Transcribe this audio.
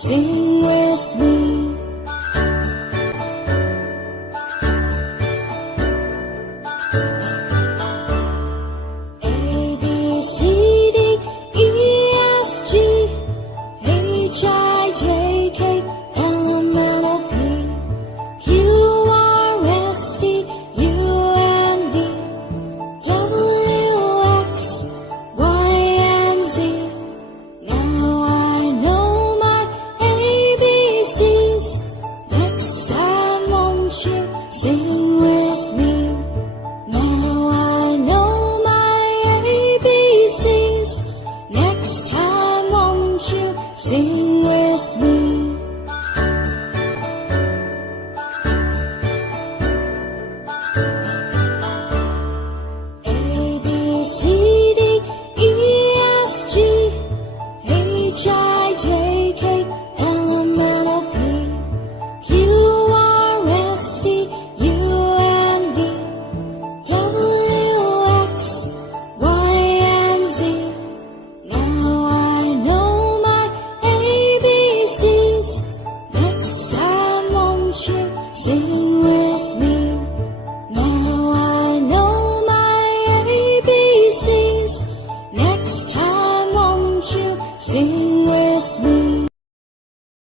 Sing with me. A, B, C, D, E, F, G, H, I, J, K, L, M, N, O, P, Q, R, S, T, U, N, V, W, X, Y, and Z. Now I know my ABCs. Next time won't you sing with me? Now I know my ABCs. Next time won't you sing with me?